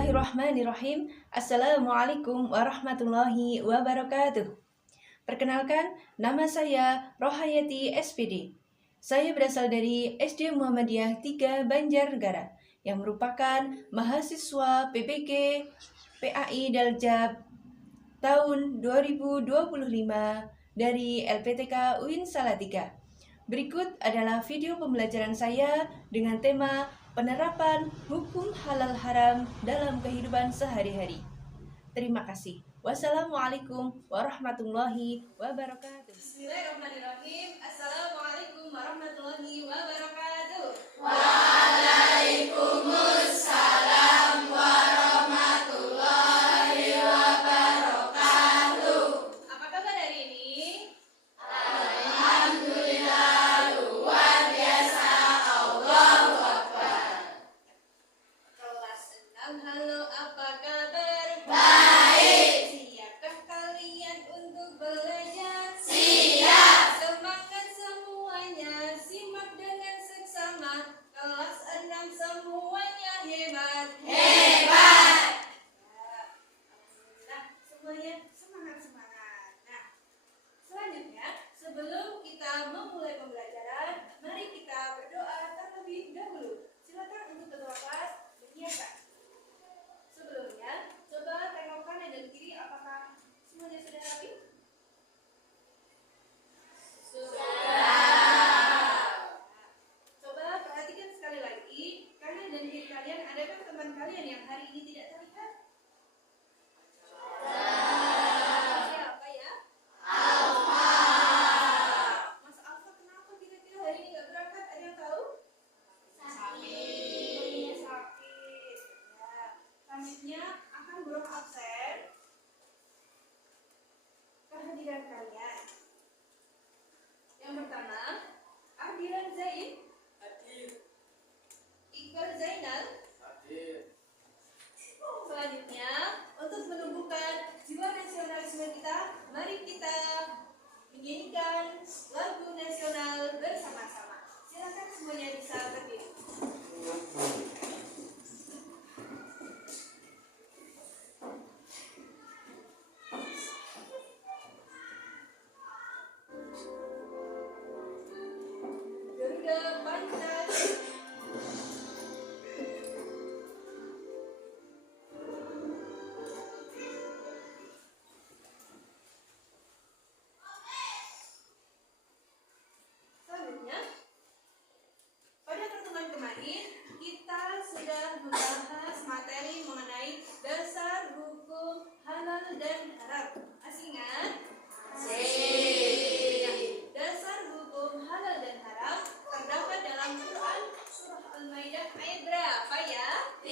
Bismillahirrahmanirrahim. Assalamualaikum warahmatullahi wabarakatuh. Perkenalkan, nama saya Rohayati SPD. Saya berasal dari SD Muhammadiyah 3 Banjarnegara yang merupakan mahasiswa PPG PAI Daljab tahun 2025 dari LPTK UIN Salatiga. Berikut adalah video pembelajaran saya dengan tema penerapan hukum halal haram dalam kehidupan sehari-hari. Terima kasih. Wassalamualaikum warahmatullahi wabarakatuh. Bismillahirrahmanirrahim. Assalamualaikum warahmatullahi wabarakatuh. Waalaikumsalam warahmatullahi wabarakatuh. Apa kabar hari ini? Alhamdulillah, luar biasa. Allahu Akbar. Kelas 6, halo, apa kabar? Baik. Siapkah kalian untuk belajar? Siap. Semangat semuanya, simak dengan seksama. Kelas 6 semuanya hebat. Hebat. Alhamdulillah, semuanya semangat-semangat. Nah, selanjutnya, sebelum kita memulai pembelajaran, mari kita berdoa terlebih dahulu. Silakan untuk ketua kelas menyiapkan. Sebelumnya, coba tengok kanan dan kiri apakah semuanya sudah rapi? Coba perhatikan sekali lagi, kanan dan kiri kalian, adakah teman kalian yang hari ini tidak terlihat? Siapa ya? Alfa. Mas Alfa kenapa kira-kira hari ini nggak berangkat? Ada yang tahu? Sakit. Sakit. Ya. Selanjutnya akan buruk absen. Kehadiran kalian. Yang pertama, Ardilan Zain, Hadir. Iqbal Zainal. Hadir. Selanjutnya, untuk menumbuhkan jiwa nasionalisme kita, mari kita menyanyikan lagu nasional bersama-sama. Silakan semuanya bisa berdiri. Garuda Pancasila. Selanjutnya, pada pertemuan kemarin kita sudah membahas materi mengenai dasar hukum halal dan haram. Masih ingat? Ya, dasar hukum halal dan haram terdapat dalam Quran surah Al-Maidah ayat berapa ya? 3.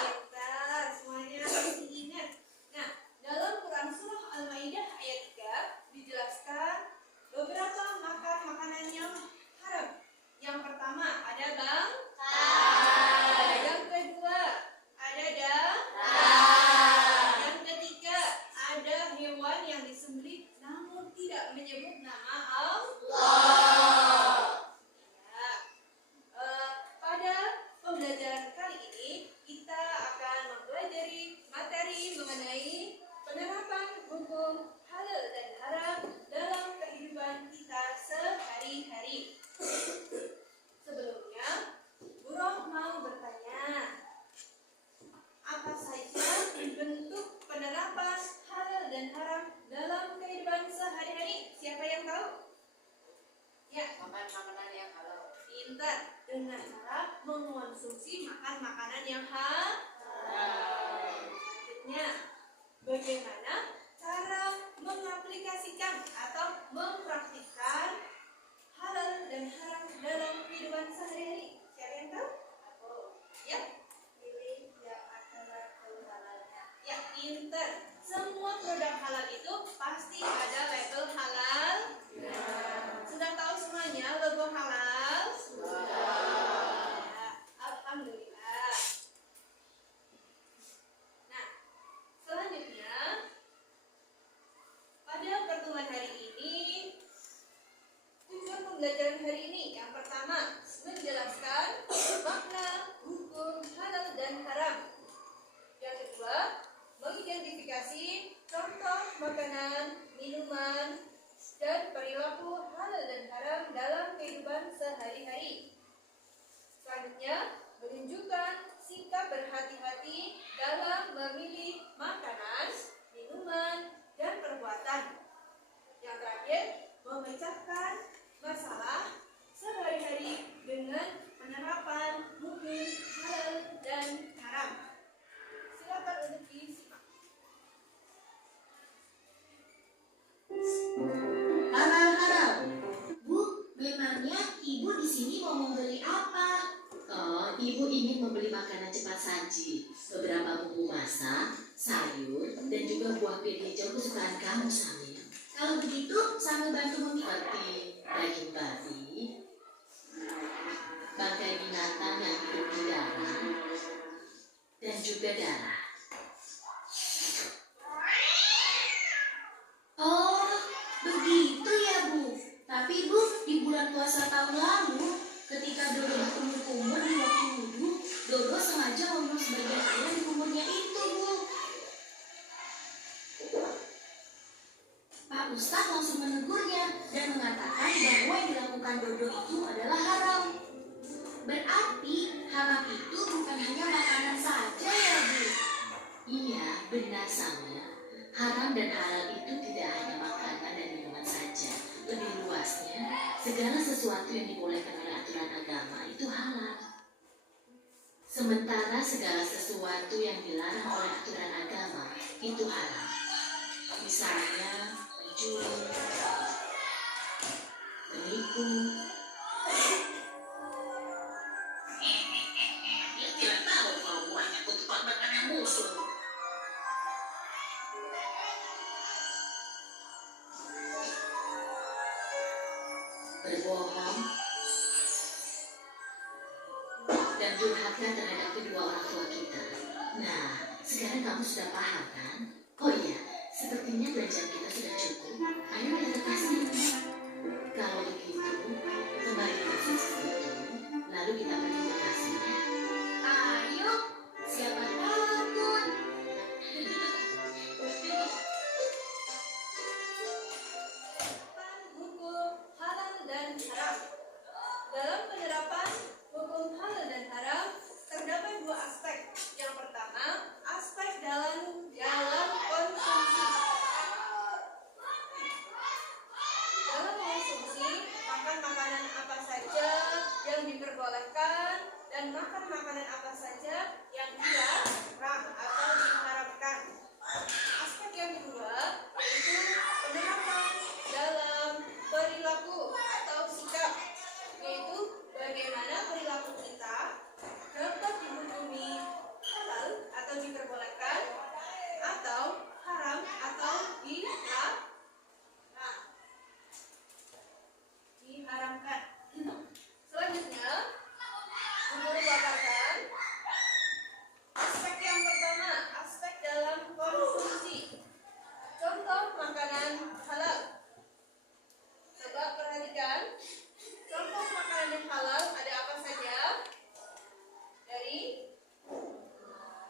Pintar, semuanya masih ingat. Nah, dalam Quran surah Al-Maidah ayat 3 dijelaskan beberapa makanan yang haram. Yang pertama ada bang. Yang kedua ada Yang ketiga ada hewan yang disembelih namun tidak menyebut nama Allah. Ya. Pada pembelajaran kali ini kita akan mempelajari materi mengenai penerapan hukum halal dan haram dalam kehidupan kita sehari-hari. Sebelumnya, Bu Roh mau bertanya, apa saja bentuk penerapan halal dan haram dalam kehidupan sehari-hari? Siapa yang tahu? Ya, Makan makanan yang halal. pintar, dengan cara mengonsumsi makanan yang halal. Selanjutnya, bagaimana cara mengaplikasikan atau mempraktikkan halal dan haram dalam kehidupan sehari-hari? Siapa yang tahu? Aku. Ya, pilih yang ada label halalnya. Ya, pintar. Semua produk halal itu pasti ada label halal. Sudah tahu semuanya logo halal? Ya, alhamdulillah. Nah, selanjutnya pada pertemuan hari ini tujuan pembelajaran hari ini yang pertama menjelaskan makna hukum halal dan kedua, mengidentifikasi contoh makanan, minuman, dan perilaku halal dan haram dalam kehidupan sehari-hari. Selanjutnya, menunjukkan sikap berhati-hati dalam memilih makanan, minuman, dan perbuatan. Yang terakhir, memecahkan masalah sehari-hari dengan penerapan hukum halal dan haram. Silakan untuk disimak. Halal. Bu, memangnya ibu di sini mau membeli apa? Oh, ibu ingin membeli makanan cepat saji, beberapa bumbu masak, sayur, dan juga buah pir hijau kesukaan kamu, Samir. Kalau begitu, sambil bantu memilah. Seperti daging babi, bangkai binatang yang hidup di darat, dan juga darah. Oh, begitu ya Bu. Tapi Bu, di bulan puasa tahun lalu, ketika Dodo berkumur-kumur di waktu wudhu, Dodo sengaja membuang sebagian air di kumurnya itu Bu. Pak Ustadz langsung menegurnya dan mengatakan bahwa yang dilakukan Dodo itu adalah haram. Berarti haram itu bukan hanya makanan saja ya Bu. Iya, benar Samir. Haram dan halal itu tidak hanya makanan dan minuman saja. Lebih luasnya, segala sesuatu yang dibolehkan oleh aturan agama itu halal. Sementara segala sesuatu yang dilarang oleh aturan agama itu haram. Misalnya, mencuri, menipu. Dia tidak tahu kalau buahnya kutukan makan yang musuh. Berbohong dan durhaka terhadap kedua orang tua kita. Nah, sekarang kamu sudah paham kan? Oh iya, sepertinya belajar kita sudah cukup. Ayo kita kasih. Kalau begitu, kembali ke sisi itu, lalu kita pergi ke kasihnya. Ayo, siapa takut? Hukum halal dan haram. Dalam penerapan hukum halal dan haram terdapat dua aspek. Yang pertama, aspek dalam konsumsi. Dalam konsumsi, makan makanan apa saja yang diperbolehkan dan makan makanan apa saja yang dilarang atau diharamkan. Aspek yang kedua yaitu penerapan dalam perilaku atau sikap, yaitu bagaimana perilaku kita dapat dihukumi halal atau diperbolehkan atau haram atau diharamkan. Selanjutnya, guru paparkan aspek yang pertama, aspek dalam konsumsi. Contoh makanan halal. Coba perhatikan. Contoh makanan yang halal ada apa saja? Dari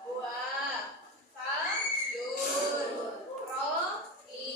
buah, sayur, roti,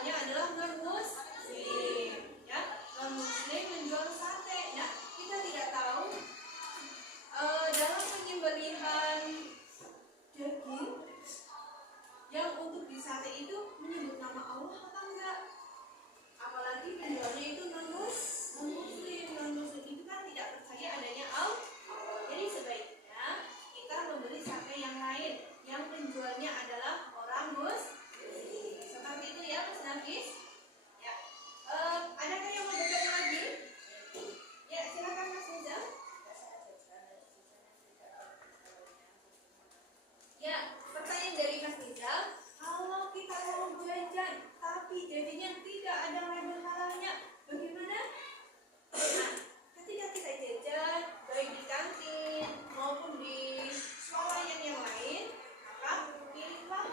jualnya adalah non-muslim, ya. Non-muslim menjual sate. Nah, kita tidak tahu dalam penyembelihan daging yang untuk di sate itu menyebut nama Allah atau enggak? Apalagi penjualnya itu non-muslim itu kan tidak percaya adanya Allah. Jadi sebaiknya kita membeli sate yang lain yang penjualnya adalah orang muslim. Seperti itu ya Mas Nafis. Ya. Adakah yang mau bertanya lagi? Ya, silakan Mas Nizam. Ya, pertanyaan dari Mas Nizam, kalau kita mau jajan tapi jajannya tidak ada label halalnya, bagaimana? Nah, ketika kita jajan baik di kantin maupun di swalayan yang lain, maka pilihlah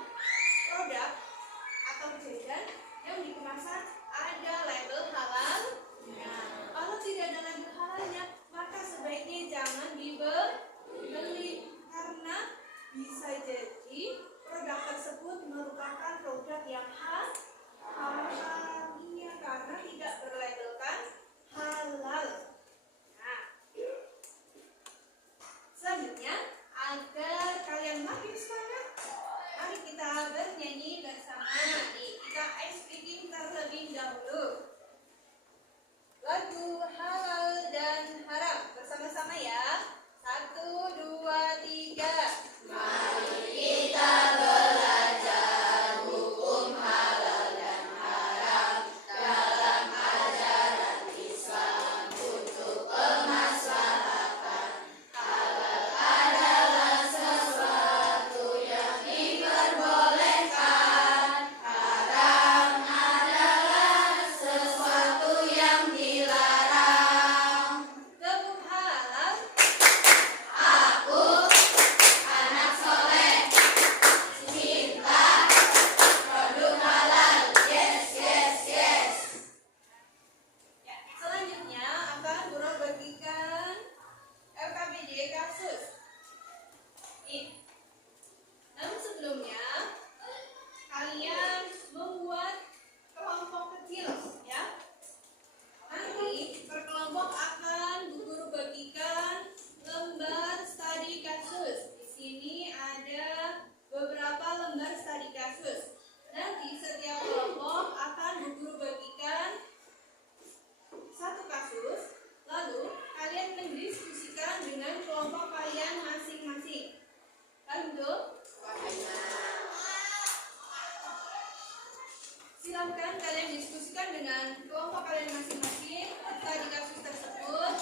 produk atau jajan yang di kemasan ada label halal. Nah, kalau tidak ada label halalnya, maka sebaiknya jangan dibeli karena bisa jadi produk tersebut merupakan produk yang halalnya karena tidak berlabelkan halal. Nah, selanjutnya agar kalian makin semangat, mari kita bernyanyi bersama. Kita ice breaking terlebih dahulu. Lagu halal dan haram bersama-sama ya. 1, 2, 3. Mari kita belajar hukum halal dan haram dalam ajaran Islam untuk kemaslahatan. Halal adalah sesuatu yang diperbolehkan, haram adalah sesuatu yang dilarang. Tepuk halal. Aku anak soleh, cinta produk halal. Yes, yes, yes. Ya, selanjutnya akan Guru bagikan LKPD kasus. Nih. Namun sebelumnya kalian membuat kelompok kecil ya. Nanti per kelompok akan Bu Guru bagikan lembar studi kasus. Di sini ada beberapa lembar studi kasus. Nanti setiap kelompok akan Bu Guru bagikan satu kasus. Lalu kalian mendiskusikan dengan kelompok kalian masing-masing. Lalu silakan kalian diskusikan dengan kelompok kalian masing-masing studi kasus tersebut.